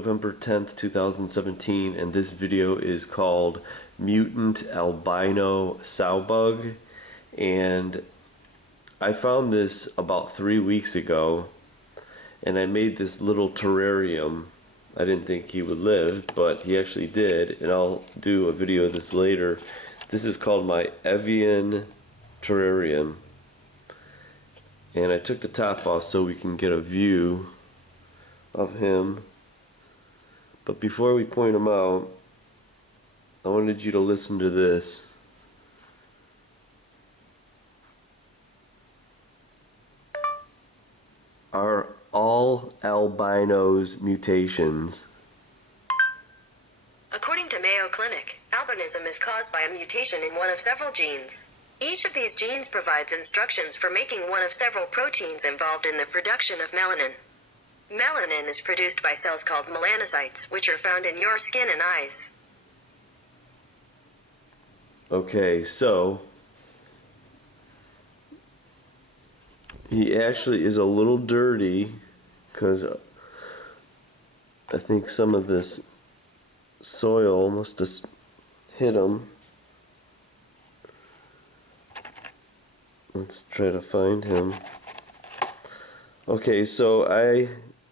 November 10th, 2017, and this video is called Mutant Albino Sowbug. And I found this about 3 weeks ago, and I made this little terrarium. I didn't think he would live, but he actually did, and I'll do a video of this later. This is called my Evian terrarium. And I took the top off so we can get a view of him. But before we point him out, I wanted you to listen to this. Are all albinos mutations? According to Mayo Clinic, albinism is caused by a mutation in one of several genes. Each of these genes provides instructions for making one of several proteins involved in the production of melanin. Melanin is produced by cells called melanocytes, which are found in your skin and eyes. Okay, so he actually is a little dirty because I think some of this soil must have hit him. Let's try to find him. Okay, so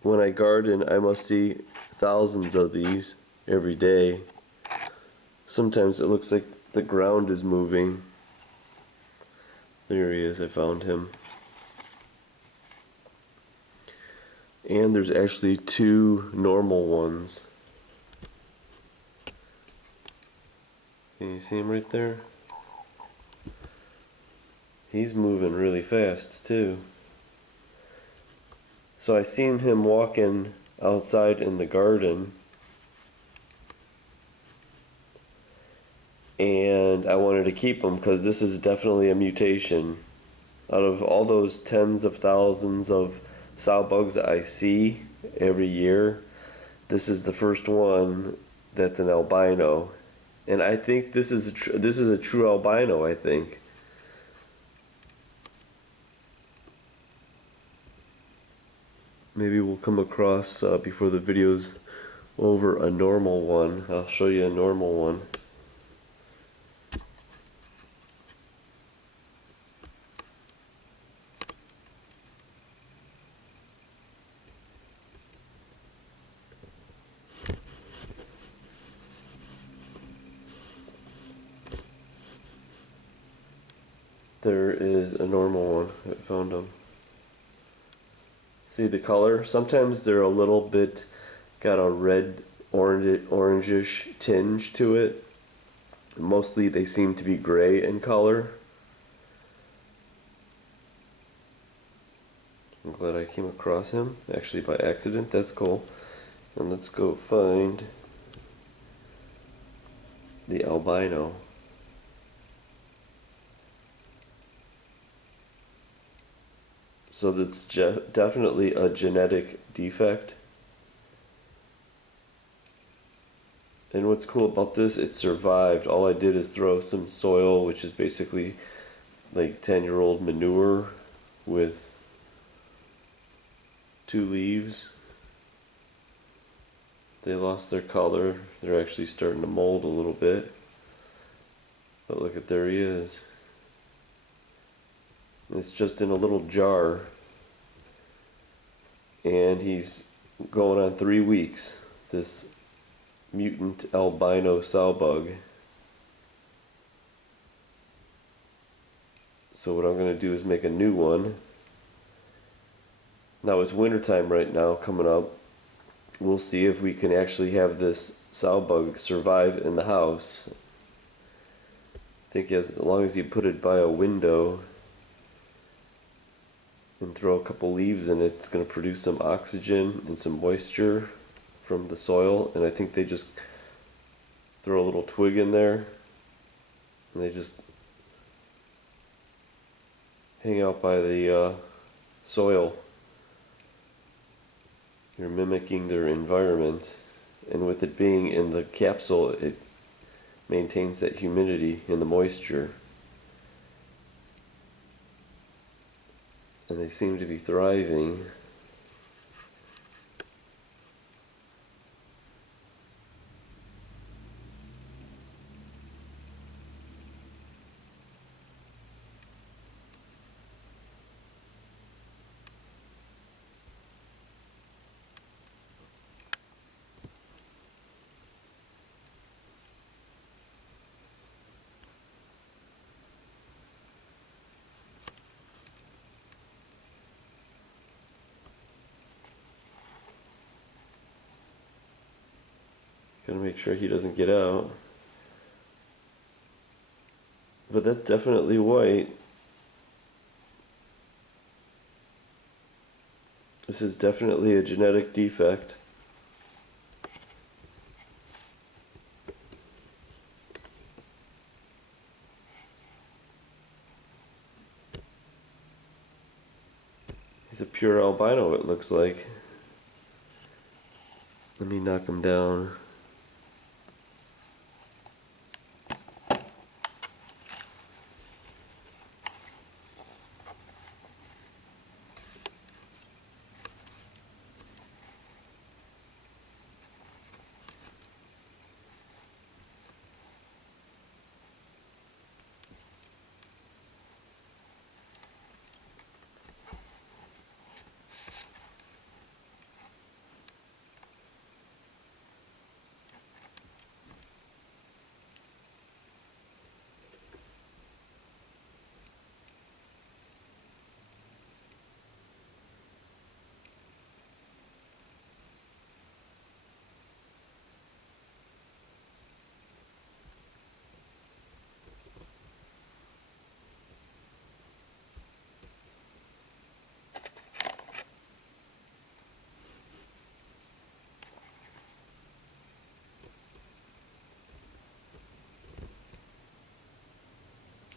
when I garden, I must see thousands of these every day. Sometimes it looks like the ground is moving. There he is, I found him. And there's actually two normal ones. Can you see him right there? He's moving really fast too. So I seen him walking outside in the garden, and I wanted to keep him because this is definitely a mutation. Out of all those tens of thousands of sow bugs I see every year, this is the first one that's an albino, and I think this is a true albino. I think. Maybe we'll come across, before the video's over, a normal one. I'll show you a normal one. There is a normal one. I found him. See the color? Sometimes they're a little bit got a red orangish tinge to it. Mostly they seem to be gray in color. I'm glad I came across him, actually by accident. That's cool. And let's go find the albino. So that's definitely a genetic defect. And what's cool about this, it survived. All I did is throw some soil, which is basically like 10-year-old manure with 2 leaves. They lost their color. They're actually starting to mold a little bit. But look at, there he is. It's just in a little jar, and he's going on 3 weeks, this mutant albino sowbug. So what I'm going to do is make a new one. Now it's wintertime right now coming up. We'll see if we can actually have this sowbug survive in the house. I think as long as you put it by a window and throw a couple leaves in it, it's going to produce some oxygen and some moisture from the soil. And I think they just throw a little twig in there and they just hang out by the soil. You're mimicking their environment, and with it being in the capsule, it maintains that humidity and the moisture. And they seem to be thriving. Gotta make sure he doesn't get out. But that's definitely white. This is definitely a genetic defect. He's a pure albino, it looks like. Let me knock him down.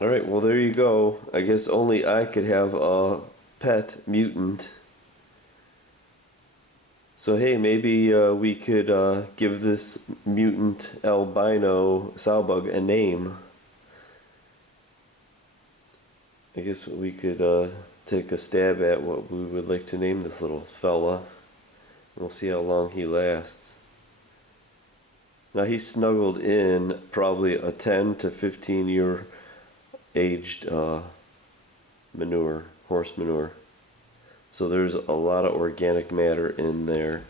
Alright, well there you go. I guess only I could have a pet mutant. So hey, maybe we could give this mutant albino Sowbug a name. I guess we could take a stab at what we would like to name this little fella. We'll see how long he lasts. Now he's snuggled in probably a 10 to 15 year aged manure, horse manure. So there's a lot of organic matter in there.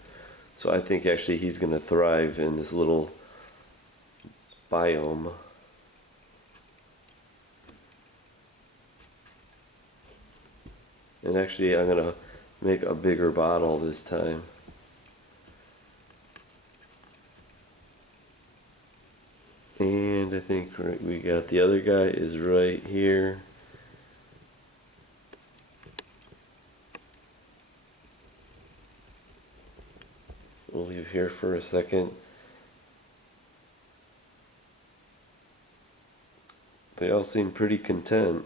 So I think actually he's going to thrive in this little biome. And actually I'm going to make a bigger bottle this time. And I think we got the other guy is right here. We'll leave here for a second. They all seem pretty content.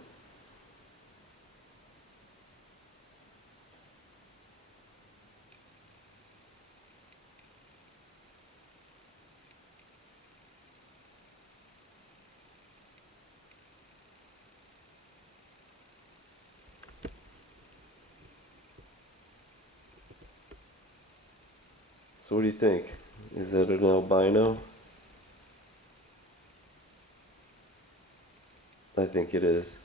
So what do you think? Is that an albino? I think it is.